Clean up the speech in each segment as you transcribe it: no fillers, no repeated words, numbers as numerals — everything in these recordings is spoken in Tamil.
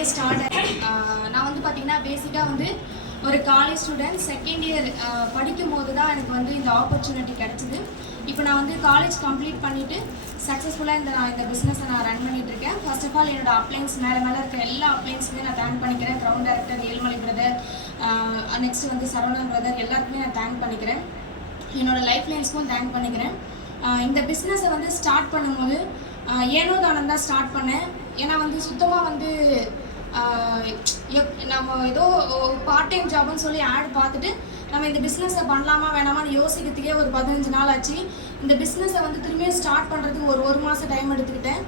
Day start. நான் வந்து பார்த்தீங்கன்னா பேசிக்காக வந்து ஒரு காலேஜ் ஸ்டூடெண்ட் செகண்ட் இயர் படிக்கும் போது தான் எனக்கு வந்து இந்த ஆப்பர்ச்சுனிட்டி கிடச்சிது. இப்போ நான் வந்து காலேஜ் கம்ப்ளீட் பண்ணிவிட்டு சக்ஸஸ்ஃபுல்லாக இந்த பிஸ்னஸை நான் ரன் பண்ணிகிட்ருக்கேன். ஃபர்ஸ்ட் ஆஃப் ஆல் என்னோடய அப்ளைன்ஸ் மேலே இருக்க எல்லா அப்ளைன்ஸுமே நான் தேங்க் பண்ணிக்கிறேன். Ground director Ezhumalai brother, next வந்து சரவணன் பிரதர், எல்லாருக்குமே நான் தேங்க் பண்ணிக்கிறேன். என்னோடய லைஃப் லைன்ஸ்க்கும் தேங்க் பண்ணிக்கிறேன். இந்த பிஸ்னஸை வந்து ஸ்டார்ட் பண்ணும்போது ஏனோ தானம் தான் ஸ்டார்ட் பண்ணேன். ஏன்னா வந்து சுத்தமாக வந்து நம்ம ஏதோ பார்ட் டைம் ஜாப்னு சொல்லி ஆட் பார்த்துட்டு நம்ம இந்த பிஸ்னஸை பண்ணலாமா வேணாமான்னு யோசிக்கிறதுக்கே ஒரு 15 நாள் ஆச்சு. இந்த பிஸ்னஸை வந்து திரும்பியும் ஸ்டார்ட் பண்ணுறதுக்கு ஒரு மாதம் டைம் எடுத்துக்கிட்டேன்.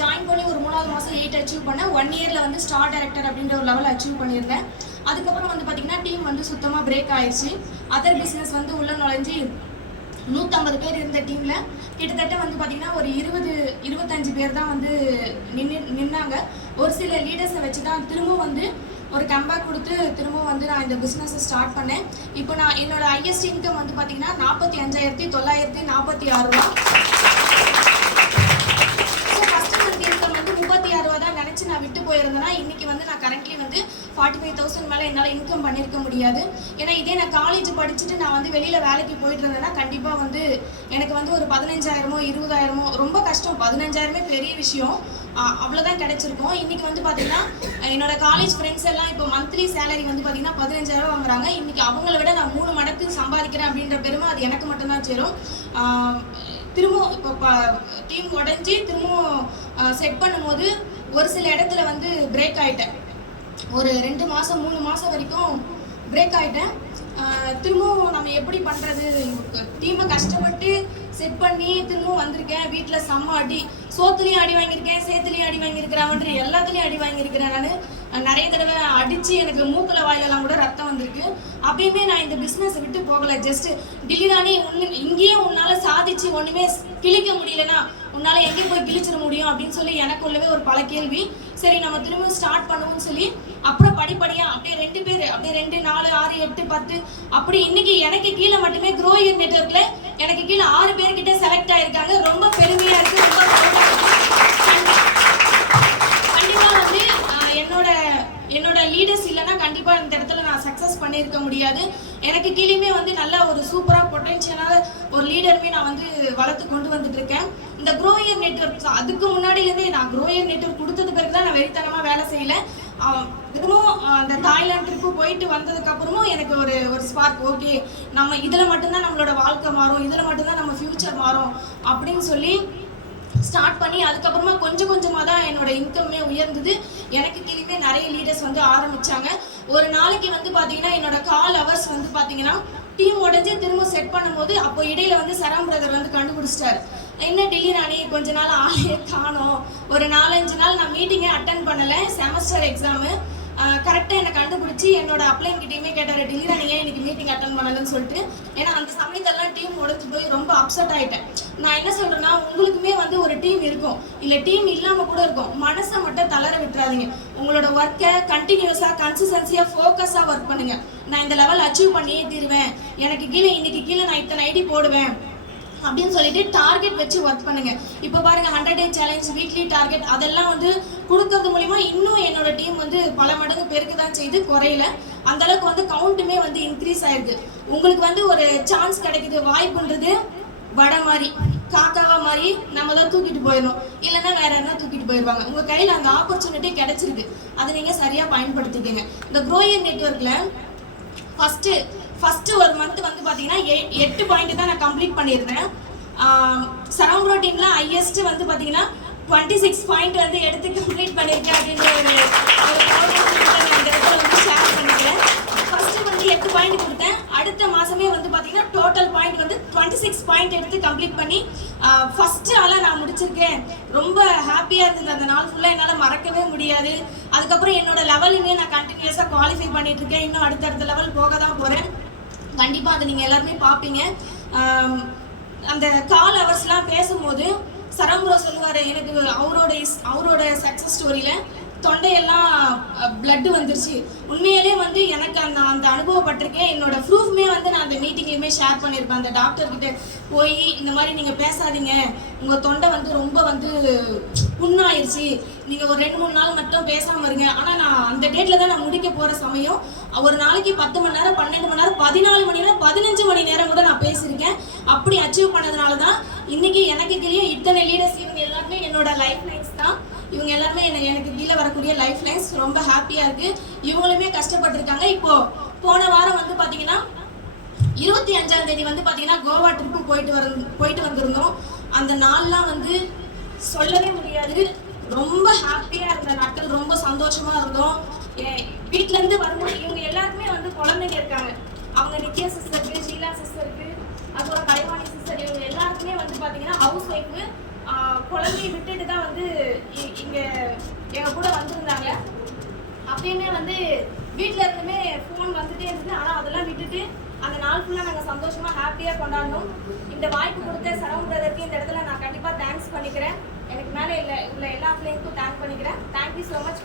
ஜாயின் பண்ணி ஒரு 3ஆவது மாதம் 8 அச்சீவ் பண்ணேன். 1 இயரில் வந்து ஸ்டார் டைரக்டர் அப்படின்ற ஒரு லெவல் அச்சீவ் பண்ணியிருந்தேன். அதுக்கப்புறம் வந்து பார்த்திங்கன்னா டீம் வந்து சுத்தமாக பிரேக் ஆயிடுச்சு. அதர் பிஸ்னஸ் வந்து உள்ளே நுழைஞ்சி 150 பேர் இருந்த டீமில் கிட்டத்தட்ட வந்து பார்த்திங்கன்னா ஒரு 20-25 பேர் தான் வந்து நின்னாங்க. ஒரு சில லீடர்ஸை வச்சு தான் திரும்பவும் வந்து ஒரு கம்பேக் கொடுத்து திரும்பவும் வந்து நான் இந்த பிஸ்னஸை ஸ்டார்ட் பண்ணேன். இப்போ நான் என்னோட ஹையஸ்ட் இன்கம் வந்து பார்த்திங்கன்னா 45,946 ரூபா. நினச்சி நான் விட்டு போயிருந்தேன்னா இன்றைக்கி வந்து நான் கரண்ட்லி வந்து 45,000 மேலே என்னால் இன்கம் பண்ணியிருக்க முடியாது. ஏன்னா இதே நான் காலேஜ் படிச்சுட்டு நான் வந்து வெளியில் வேலைக்கு போயிட்டு இருந்தேன்னா கண்டிப்பாக வந்து எனக்கு வந்து ஒரு 15,000 20,000 ரொம்ப கஷ்டம். 15,000 பெரிய விஷயம், அவ்வளோதான் கிடைச்சிருக்கும். இன்றைக்கி வந்து பார்த்திங்கன்னா என்னோடய காலேஜ் ஃப்ரெண்ட்ஸ் எல்லாம் இப்போ மந்த்லி சேலரி வந்து பார்த்திங்கன்னா 15,000 வாங்குறாங்க. இன்றைக்கி அவங்கள விட நான் 3 மடங்கு சம்பாதிக்கிறேன் அப்படின்ற பெருமை அது எனக்கு மட்டும்தான் சேரும். திரும்பவும் இப்போ டீம் உடஞ்சி திரும்பவும் செட் பண்ணும்போது ஒரு சில இடத்துல வந்து பிரேக் ஆகிட்டேன். ஒரு 2 மாதம் 3 மாதம் வரைக்கும் பிரேக் ஆகிட்டேன். திரும்பவும் நம்ம எப்படி பண்ணுறது, டீமை கஷ்டப்பட்டு செட் பண்ணி திரும்பவும் வந்திருக்கேன். வீட்டில் செம்ம அடி, சோத்துலேயும் அடி வாங்கியிருக்கேன், சேத்துலேயும் அடி வாங்கியிருக்கிறேன், எல்லாத்துலேயும் அடி வாங்கியிருக்கிறேன். நான் நிறைய தடவை அடித்து எனக்கு மூக்கில் வாயிலெல்லாம் கூட ரத்தம் வந்திருக்கு. அப்பயுமே நான் இந்த பிஸ்னஸை விட்டு போகலை. ஜஸ்ட் டில்லிராணி இங்கேயே உன்னால் சாதிச்சு ஒன்றுமே கிழிக்க முடியலன்னா உன்னால் எங்கே போய் கிழிச்சிட முடியும் அப்படின்னு சொல்லி எனக்குள்ளவே ஒரு பல கேள்வி. சரி நம்ம திரும்ப ஸ்டார்ட் பண்ணுவோம்னு சொல்லி அப்புறம் படிப்படியாக அப்படியே 2 பேர் அப்படியே 2, 4, 6, 8, 10 அப்படி இன்னைக்கு எனக்கு கீழே மட்டுமே க்ரோ இயர் நெட்வொர்க்கில் எனக்கு கீழே 6 பேர்கிட்ட செலக்ட் ஆகிருக்காங்க. ரொம்ப பெருமையாக இருக்குது, ரொம்ப கண்டிப்பாக வந்து என்னோட லீடர்ஸ் இல்லைன்னா கண்டிப்பாக இந்த இடத்துல நான் சக்ஸஸ் பண்ணியிருக்க முடியாது. எனக்கு கீழேயுமே வந்து நல்ல ஒரு சூப்பராக பொட்டென்ஷியலான ஒரு லீடருமே நான் வந்து வளர்த்து கொண்டு வந்துட்டு இருக்கேன். இந்த க்ரோ இயர் நெட்வொர்க் அதுக்கு முன்னாடியிலேருந்தே நான் க்ரோ இயர் நெட்வொர்க் கொடுத்தது பிறகு தான் நான் வெறித்தனமாக வேலை செய்யலை. திரும்பவும் அந்த தாய்லாந்து ட்ரிப்பு போயிட்டு வந்ததுக்கப்புறமும் எனக்கு ஒரு ஸ்பார்க், ஓகே நம்ம இதில் மட்டும்தான் நம்மளோட வாழ்க்கை மாறும், இதில் மட்டும்தான் நம்ம ஃப்யூச்சர் மாறும் அப்படின்னு சொல்லி ஸ்டார்ட் பண்ணி அதுக்கப்புறமா கொஞ்சம் கொஞ்சமாக தான் என்னோட இன்கம்மே உயர்ந்தது. எனக்கு கீழே நிறைய லீடர்ஸ் வந்து ஆரம்பித்தாங்க. ஒரு நாளைக்கு வந்து பார்த்தீங்கன்னா என்னோட கால் ஹவர்ஸ் வந்து பார்த்தீங்கன்னா டீம் உடஞ்சி திரும்ப செட் பண்ணும்போது அப்போ இடையில வந்து சரம் பிரதர் வந்து கண்டுபிடிச்சிட்டாரு. என்ன டில்லிராணி கொஞ்ச நாள் ஆளையே காணோம், ஒரு 4-5 நாள் நான் மீட்டிங்கே அட்டன் பண்ணலை, செமஸ்டர் எக்ஸாமு. கரெக்டாக என்னை கண்டுபிடிச்சி என்னோட அப்ளைன் கிட்டேயுமே கேட்டார், டில்லிராணியே இன்னைக்கு மீட்டிங் அட்டன் பண்ணலன்னு சொல்லிட்டு. ஏன்னா அந்த சமயத்தெல்லாம் டீம் உடஞ்சி போய் ரொம்ப அப்செட் ஆகிட்டேன். நான் என்ன சொல்கிறேன்னா, உங்களுக்குமே வந்து ஒரு டீம் இருக்கும், இல்லை டீம் இல்லாமல் கூட இருக்கும். மனசை மட்டும் தளர விட்டுறாதீங்க. உங்களோட ஒர்க்கை கண்டினியூஸாக கன்சிஸ்டன்சியாக ஃபோக்கஸாக ஒர்க் பண்ணுங்கள். நான் இந்த லெவல் அச்சீவ் பண்ணியே தீருவேன், எனக்கு இன்னைக்கு கீழே நான் இத்தனை ஐடி போடுவேன் அப்படின்னு சொல்லிட்டு டார்கெட் வச்சு ஒர்க் பண்ணுங்க. இப்போ பாருங்க 100 டே சேலஞ்ச், வீக்லி டார்கெட் அதெல்லாம் வந்து கொடுக்கறது மூலிமா இன்னும் என்னோட டீம் வந்து பல மடங்கு பெருக்கு தான் செய்து, குறையில. அந்த அளவுக்கு வந்து கவுண்ட்டுமே வந்து இன்க்ரீஸ் ஆயிருக்கு. உங்களுக்கு வந்து ஒரு சான்ஸ் கிடைக்குது, வாய்ப்புன்றது வடை மாதிரி காக்காவா மாதிரி நம்ம தான் தூக்கிட்டு போயிடணும், இல்லைன்னா வேற யாருன்னா தூக்கிட்டு போயிடுவாங்க. உங்க கையில் அந்த ஆப்பர்ச்சுனிட்டி கிடைச்சிருக்கு, அதை நீங்க சரியா பயன்படுத்திக்கங்க. இந்த க்ரோ இயர் நெட்வொர்க்ல ஃபர்ஸ்ட் ஒரு மந்த் வந்து பார்த்தீங்கன்னா 8 பாயிண்ட் தான் நான் கம்ப்ளீட் பண்ணியிருந்தேன். சரௌண்ட் டீம்ல ஹையஸ்ட் வந்து பார்த்தீங்கன்னா 26 பாயிண்ட் வந்து எடுத்து கம்ப்ளீட் பண்ணியிருக்கேன் அப்படின்ற ஒரு வந்து ஷேர் பண்ணிக்கிறேன். ஃபர்ஸ்ட் வந்து 8 பாயிண்ட் கொடுத்தேன். அடுத்த மாதமே வந்து பார்த்தீங்கன்னா டோட்டல் பாயிண்ட் வந்து 26 பாயிண்ட் எடுத்து கம்ப்ளீட் பண்ணி ஃபர்ஸ்ட் ஆளாக நான் முடிச்சிருக்கேன். ரொம்ப ஹாப்பியாக இருந்தது. அந்த நாள் ஃபுல்லாக என்னால் மறக்கவே முடியாது. அதுக்கப்புறம் என்னோட லெவலுமே நான் கண்டினியூஸாக குவாலிஃபை பண்ணிட்டு இருக்கேன். இன்னும் அடுத்தடுத்த லெவல் போக தான் போகிறேன். கண்டிப்பாக அதை நீங்கள் எல்லாருமே பார்ப்பீங்க. அந்த கால் ஹவர்ஸ்லாம் பேசும்போது சரம்புரா சொல்லுவார், எனக்கு அவரோட சக்ஸஸ் ஸ்டோரியில் தொண்டையெல்லாம் பிளட்டு வந்துருச்சு. உண்மையிலே வந்து எனக்கு அந்த அனுபவப்பட்டிருக்கேன். என்னோட ப்ரூஃப்மே வந்து நான் அந்த மீட்டிங்லேயுமே ஷேர் பண்ணியிருப்பேன். அந்த டாக்டர்கிட்ட போய் இந்த மாதிரி நீங்கள் பேசாதீங்க, உங்கள் தொண்டை வந்து ரொம்ப வந்து புண்ணாயிருச்சு, நீங்கள் ஒரு 2-3 நாள் மட்டும் பேசாமல் இருங்க. ஆனால் நான் அந்த டேட்டில் தான் நான் முடிக்க போகிற சமயம். ஒரு நாளைக்கு 10 மணி நேரம், 12 மணி நேரம், 14 மணி நேரம், 15 மணி நேரம் கூட நான் பேசியிருக்கேன். அப்படி அச்சீவ் பண்ணதுனால தான் இன்னைக்கு எனக்கு கீழே இத்தனை லீடர்ஸ். இவங்க எல்லாருமே என்னோட லைஃப் லைன்ஸ் தான். இவங்க எல்லாருமே எனக்கு கீழே வரக்கூடிய லைஃப் லைன்ஸ். ரொம்ப ஹாப்பியாக இருக்குது. இவங்களுமே கஷ்டப்பட்டுருக்காங்க. இப்போது போன வாரம் வந்து பார்த்தீங்கன்னா 25ஆம் தேதி வந்து பார்த்தீங்கன்னா கோவா ட்ரிப்பு போயிட்டு வந்திருந்தோம். அந்த நாள்லாம் வந்து சொல்லவே முடியாது. ரொம்ப ஹாப்பியாக இருந்த நாட்கள், ரொம்ப சந்தோஷமாக இருந்தோம். வீட்டிலேருந்து வரும்போது இவங்க எல்லாருக்குமே வந்து குழந்தைங்க இருக்காங்க. அவங்க நித்யா சிஸ்டருக்கு, ஷீலா சிஸ்டருக்கு, அப்புறம் கலைவாணி சிஸ்டர், இவங்க எல்லாருக்குமே வந்து பார்த்தீங்கன்னா ஹவுஸ் ஒய்ஃபு. குழந்தைய விட்டுட்டு தான் வந்து இங்கே எங்கள் கூட வந்திருந்தாங்க. அப்பயுமே வந்து வீட்டில் இருந்துமே ஃபோன் வந்துட்டே இருந்தது. ஆனால் அதெல்லாம் விட்டுட்டு அந்த நாள் ஃபுல்லாக நாங்கள் சந்தோஷமாக ஹாப்பியாக கொண்டாடணும். இந்த வாய்ப்பு கொடுத்த சரவண் பிரதருக்கு இந்த இடத்துல நான் கண்டிப்பாக தேங்க்ஸ் பண்ணிக்கிறேன். எனக்கு மேலே உள்ள எல்லா பிள்ளைங்களுக்கும் தேங்க் பண்ணிக்கிறேன். Thank you so much.